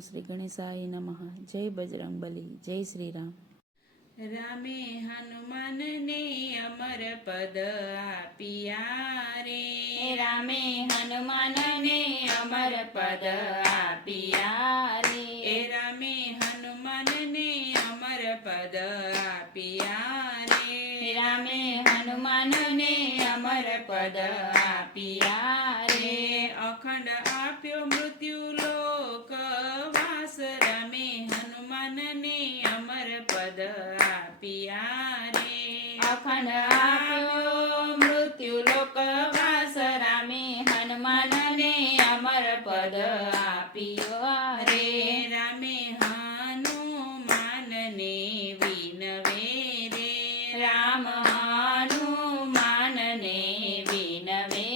શ્રી ગણેશાય નમઃ. જય બજરંગબલી. જય શ્રી રામ. રામે હનુમાનને અમર પદ આપિયા રે, રામે હનુમાનને અમર પદ આપિયા રે, રામે હનુમાનને અમર પદ આપિયા રે, રામે હનુમાનને અમર પદ આપિયા રે, અખંડ આપ્યો મૃત્યુ લોક વાસ, રામે હનુમાનને અમર પદ આપિયા રે, અખંડ આપ્યો મૃત્યુ લોકવાસ, રામે હનુમાનને અમર પદ આપ્યો રે, રામે હનુમાનને વિનવે રે, રામ હનુમાનને વિનવે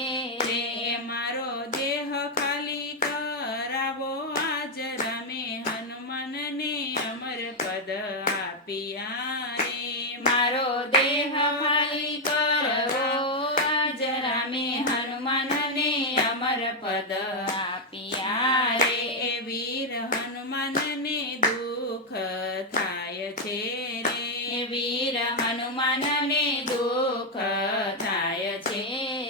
રે, મારો દેહ ખાલી કરાવો આજ, રામે હનુમાનને અમર પદ આપિયા રે, મારો દેહ ખાલી કરવો આજ, રામે હનુમાનને અમર પદ આપ્યા રે, વીર હનુમાનને દુઃખ થાય છે રે, વીર હનુમાનને દુઃખ થાય છે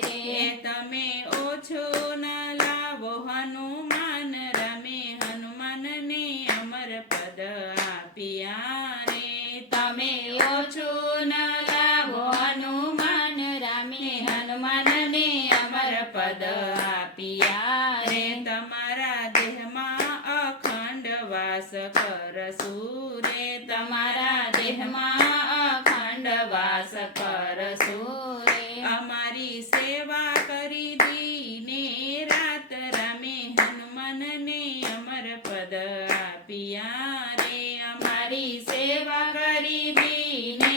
રે, તમે ઓછો ન લાવો હનુમાન, રામે હનુમાનને અમર પદ આપ્યા રે, તમે ઓછું ન લાવો હનુમાન, રામે હનુમાનને અમર પદ આપ્યા રે, તમારા દેહમાં અખંડ વાસ કરશું રે, તમારા દેહમાં અખંડ વાસ કરશું રે, અમારી સેવા કરી દીને રાત, રામે હનુમાનને અમર પદ આપ્યા રે, મારી સેવા કરી દીને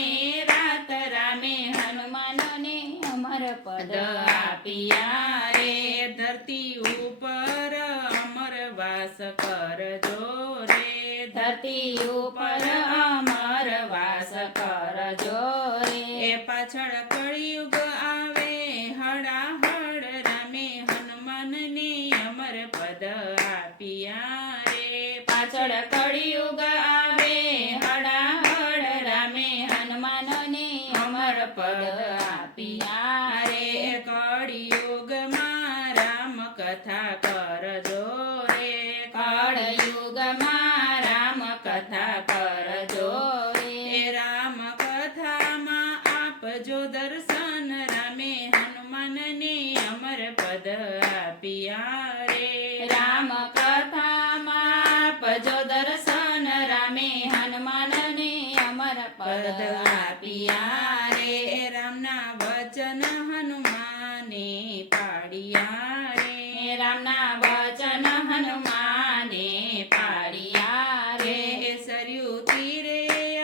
રાત, રામે હનુમાનને અમર પદ આપ્યા રે, ધરતી ઉપર અમર વાસ કરજો રે, ધરતી ઉપર અમર વાસ કરજો રે, પાછળ કળિયુગ આવે હડાહડ, રામે હનુમાનને અમર પદ આપ્યા રે, પાછળ કળિયુગ આવે હડાહડ, રામે હનુમાનને અમર પદ આપ્યા રે, કળિયુગમાં રામ કથા કરજો રે, કળયુગમાં રામ કથા કરજો રે, રામ કથામાં આપજો દર્શન, રામે હનુમાનને અમર પદ આપ્યા રે, રામ કથામાં આપજો દર્શન, રામે હનુમાનને અમર પદ આપ્યા રે, રામના વચન હનુમાને પાડ્યા રે, રામના વચન હનુમાને પાડ્યા રે, સરયુ તીરે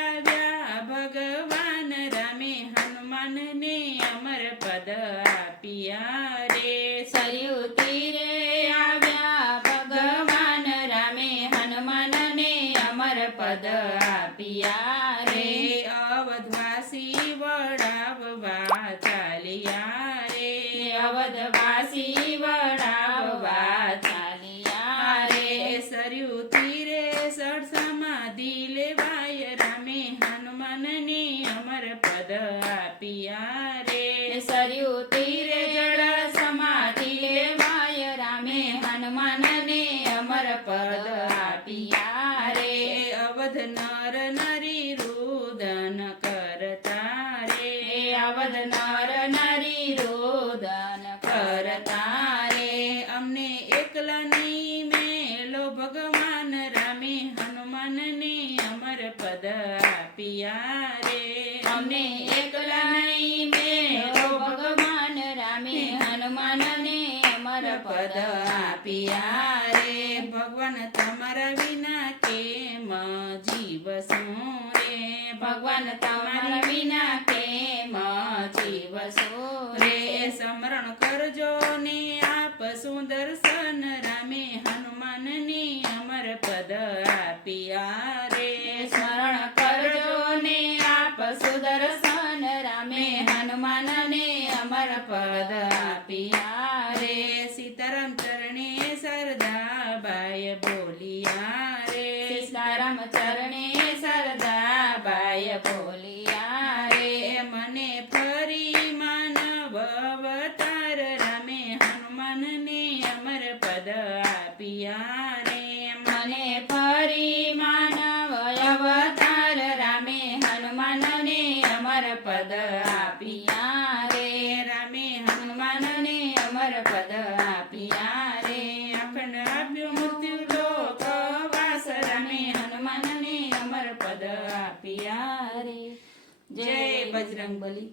આવ્યા ભગવાન, રામે હનુમાનને અમર પદ આપ્યા રે, સરયુ તીરે આવ્યા ભગવાન, રામે હનુમાનને અમર પદ આપ્યા રે, અવધવાસી વડાવવા ચાલ્યા રે, અવધવાસી વડાવવા ચાલ્યા રે, સરયુ તીરે સડ સમાધિ લેવાય, રામે હનુમાનને અમર પદ આપ્યા રે, સરયુ તીરે જળ સમાધિ લેવાય, રામે હનુમાનને અમર પદ આપ્યા રે, અવધ નર નરી રુદન કરતા રે, અવધ નર નારી રોદન કરતા રે, અમને એકલા નહીં મેલો ભગવાન, રામે હનુમાનને અમર પદ આપ્યા રે, અમને એકલા નહીં મેળો ભગવાન, રામે હનુમાનને અમર પદ આપ્યા રે, ભગવાન તમારા વિના કેમ જીવશું રે, ભગવાન તમારા વિના કેમ જીવશો રે, સ્મરણ કરજો ને આપ સુદર્શન, રામે હનુમાનને અમર પદ આપ્યા રે, સ્મરણ કરજો ને આપ સુદર્શન, રામે હનુમાનને અમર પદ આપ્યા રે, સીતારામ ચરણે સરદાબાઈ બોલિયા મને સરદાબાઈ બોલિયા રે મને ફરી માનવ અવતાર રામે હનુમાનને અમર પદ આપ્યા રે મને ફરી માનવ અવતાર રામે હનુમાનને અમર પદ આપ્યા રે રામે હનુમાનને અમર પદ આપ્યા રે અખંડ આપ્યો મૃત્યુ લોક વાસ રામે હનુમાનને અમર પદ આપ્યા રે જય બજરંગ બલી.